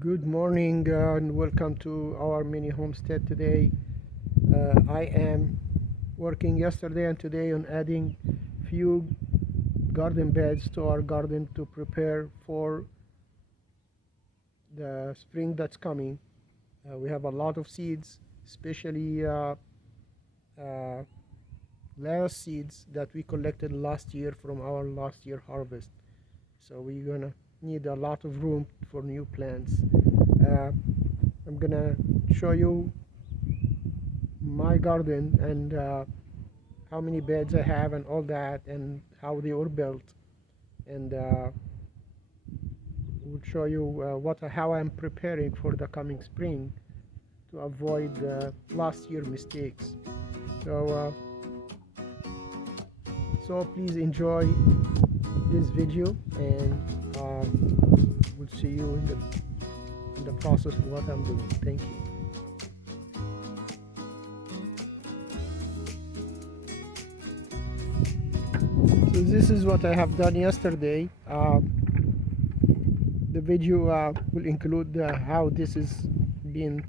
Good morning and welcome to our mini homestead today. I am working yesterday and today on adding few garden beds to our garden to prepare for the spring that's coming. We have a lot of seeds, especially uh, lettuce seeds that we collected last year from our last year harvest. So we're gonna need a lot of room for new plants. Uh, I'm gonna show you my garden and how many beds I have and all that and how they were built, and we'll show you how I'm preparing for the coming spring to avoid last year mistakes. So so please enjoy this video, and we'll see you in the process of what I'm doing. Thank you. So this is what I have done yesterday. The video will include how this is being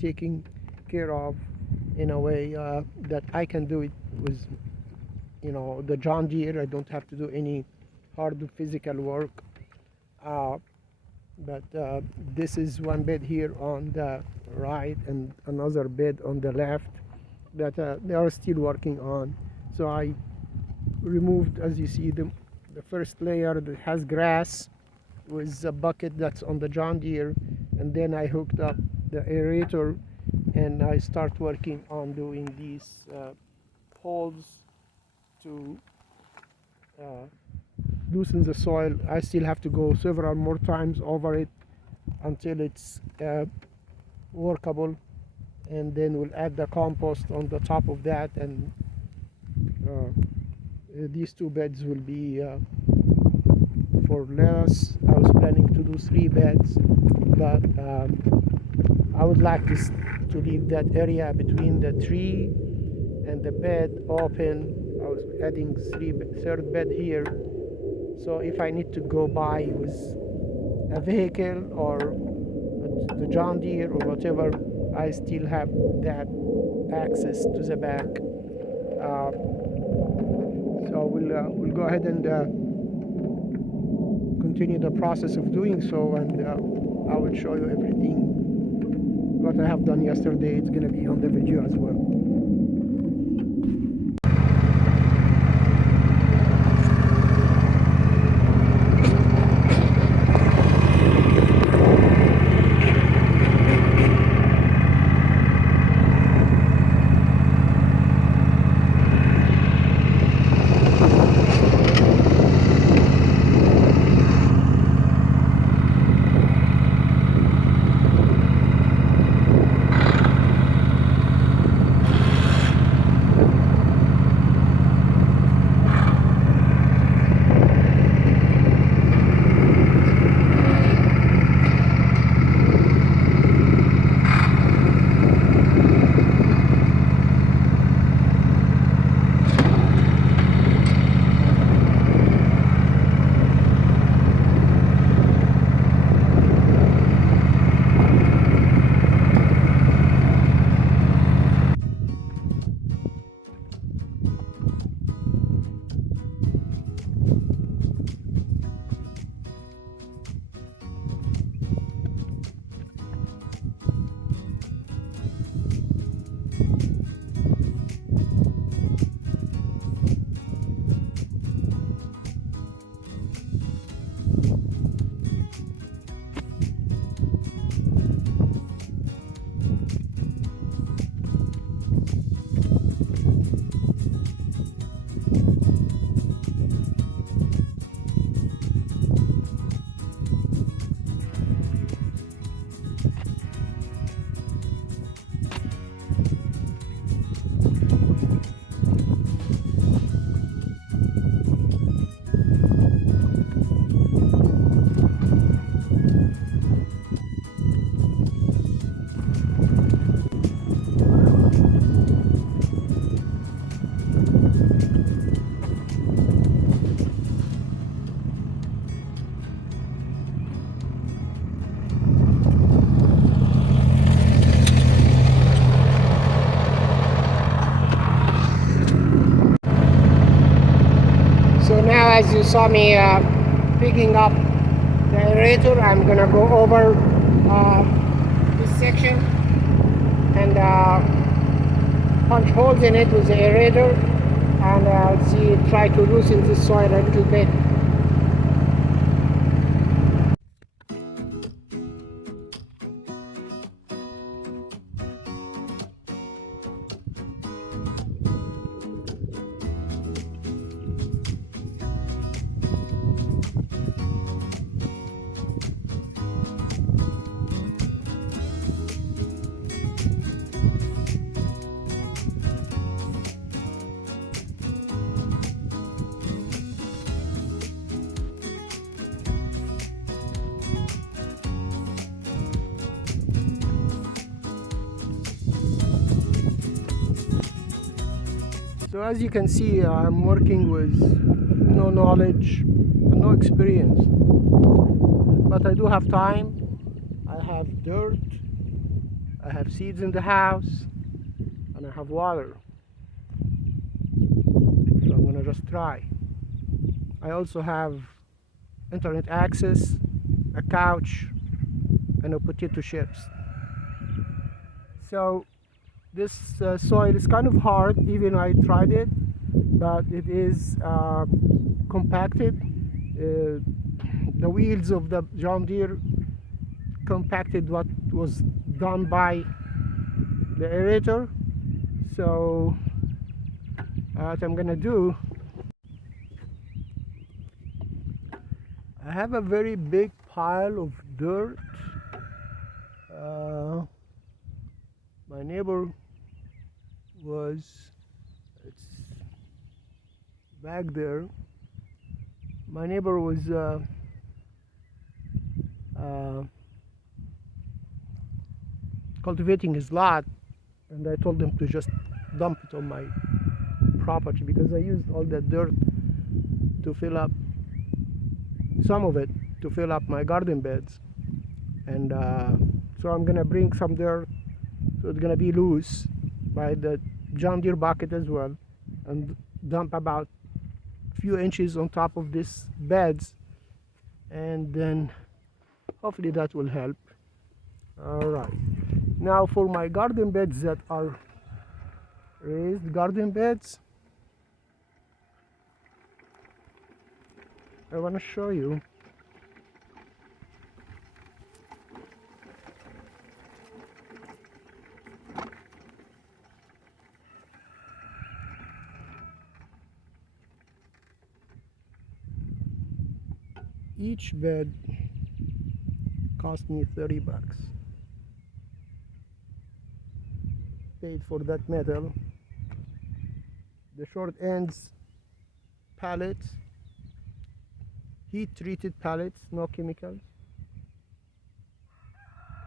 taken care of in a way that I can do it with, the John Deere. I don't have to do any hard physical work. But this is one bed here on the right and another bed on the left that they are still working on. So I removed, as you see, the first layer that has grass with a bucket that's on the John Deere, and then I hooked up the aerator and I start working on doing these holes to loosen the soil. I still have to go several more times over it until it's workable, and then we'll add the compost on the top of that, and these two beds will be for lettuce. I was planning to do 3 beds, but I would like to leave that area between the tree and the bed open. I was adding third bed here, so if I need to go by with a vehicle or the John Deere or whatever, I still have that access to the back. So we'll go ahead and continue the process of doing so, and I will show you everything what I have done yesterday. It's going to be on the video as well. guys, you saw me picking up the aerator. I'm gonna go over this section and punch holes in it with the aerator and try to loosen the soil a little bit. So as you can see, I'm working with no knowledge, no experience, but I do have time. I have dirt, I have seeds in the house, and I have water. So I'm gonna just try. I also have internet access, a couch, and a potato chips. So this soil is kind of hard, even I tried it, but it is compacted. The wheels of the John Deere compacted what was done by the aerator. So what I'm gonna do, I have a very big pile of dirt. My neighbor it's back there. My neighbor was cultivating his lot, and I told him to just dump it on my property because I used all that dirt to fill up, some of it to fill up my garden beds. And so I'm gonna bring some dirt, so it's gonna be loose by the John Deere bucket as well, and dump about a few inches on top of these beds, and then hopefully that will help. All right, now for my garden beds that are raised garden beds, I want to show you. Each bed cost me 30 bucks. Paid for that metal, the short ends pallets, heat treated pallets, no chemicals.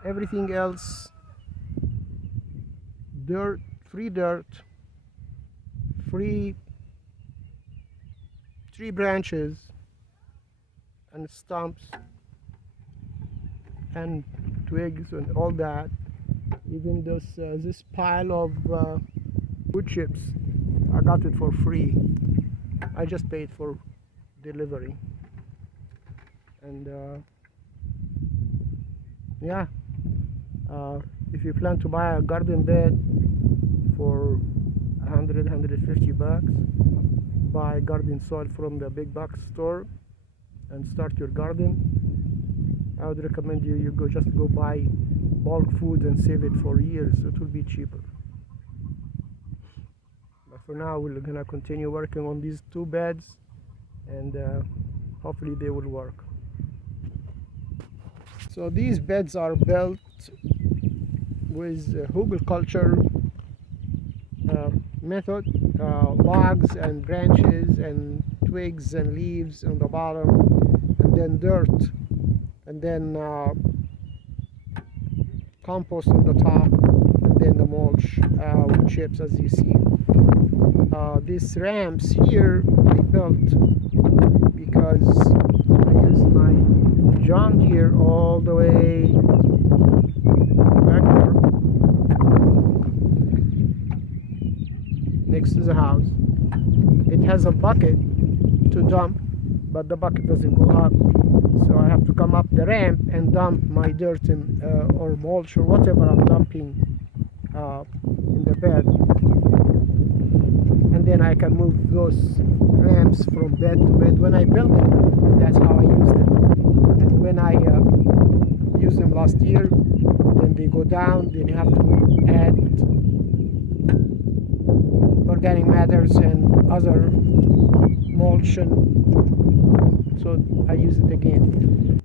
Everything else dirt, free tree branches and stumps and twigs and all that. Even this pile of wood chips, I got it for free. I just paid for delivery. And yeah, if you plan to buy a garden bed for 150 bucks, buy garden soil from the big box store and start your garden. I would recommend you just go buy bulk food and save it for years. It will be cheaper. But for now, we're gonna continue working on these two beds, and hopefully they will work. So these beds are built with hugelkultur method, logs and branches and twigs and leaves on the bottom, and then dirt, and then compost on the top, and then the mulch with chips, as you see. These ramps here I built because I use my John Deere all the way back there next to the house. It has a bucket to dump but the bucket doesn't go up. So I have to come up the ramp and dump my dirt in, or mulch or whatever I'm dumping in the bed. And then I can move those ramps from bed to bed. When I build them, that's how I use them. And when I used them last year, then they go down, then you have to add organic matters and other mulch, so I use it again.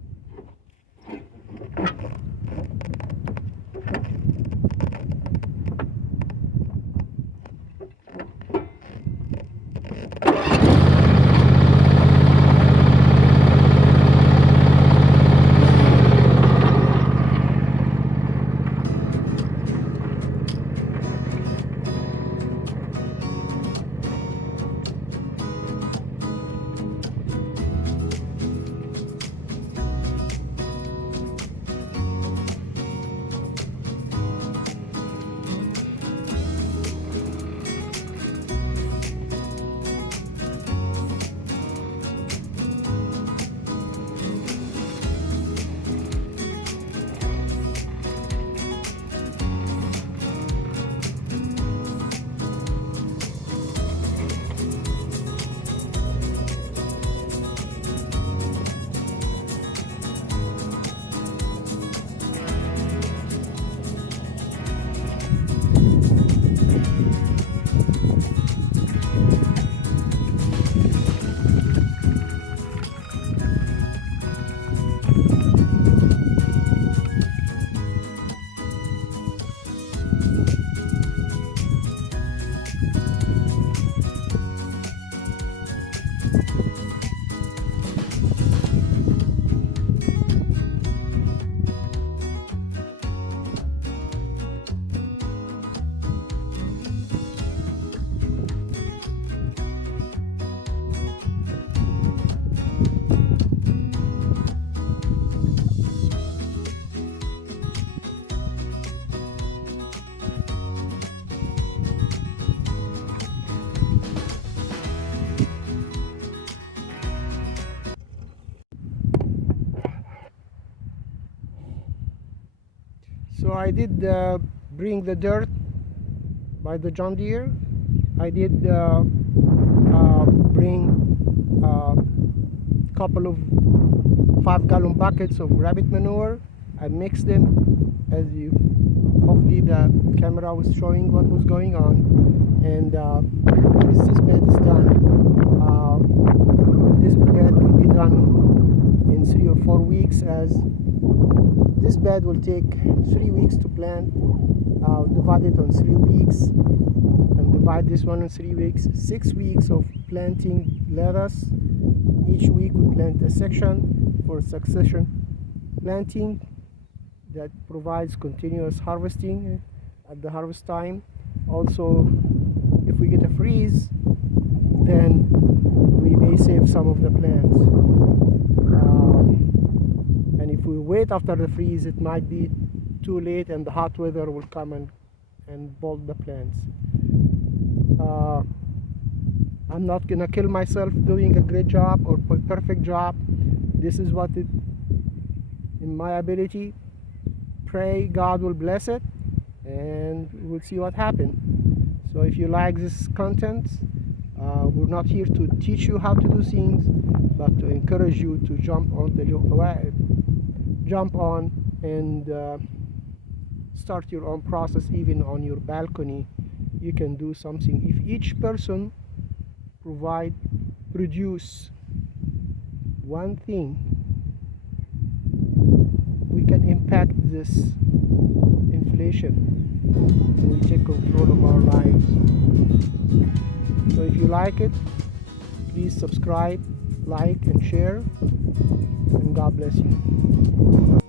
So I did bring the dirt by the John Deere. I did bring a couple of 5-gallon buckets of rabbit manure. I mixed them, as you hopefully the camera was showing what was going on. And this bed is done. This bed will be done in 3 or 4 weeks, as this bed will take 3 weeks to plant. Divide it on 3 weeks and divide this one on 3 weeks. 6 weeks of planting lettuce. Each week we plant a section for succession planting that provides continuous harvesting at the harvest time. Also, if we get a freeze, then we may save some of the plants. And if we wait after the freeze, it might be too late and the hot weather will come and bolt the plants. I'm not gonna kill myself doing a great job or perfect job. This is what it, in my ability. Pray God will bless it, and we'll see what happens. So if you like this content, we're not here to teach you how to do things, but to encourage you to jump on and start your own process. Even on your balcony, you can do something. If each person produce one thing, we can impact this inflation and we take control of our lives. So if you like it, please subscribe, like and share, and God bless you.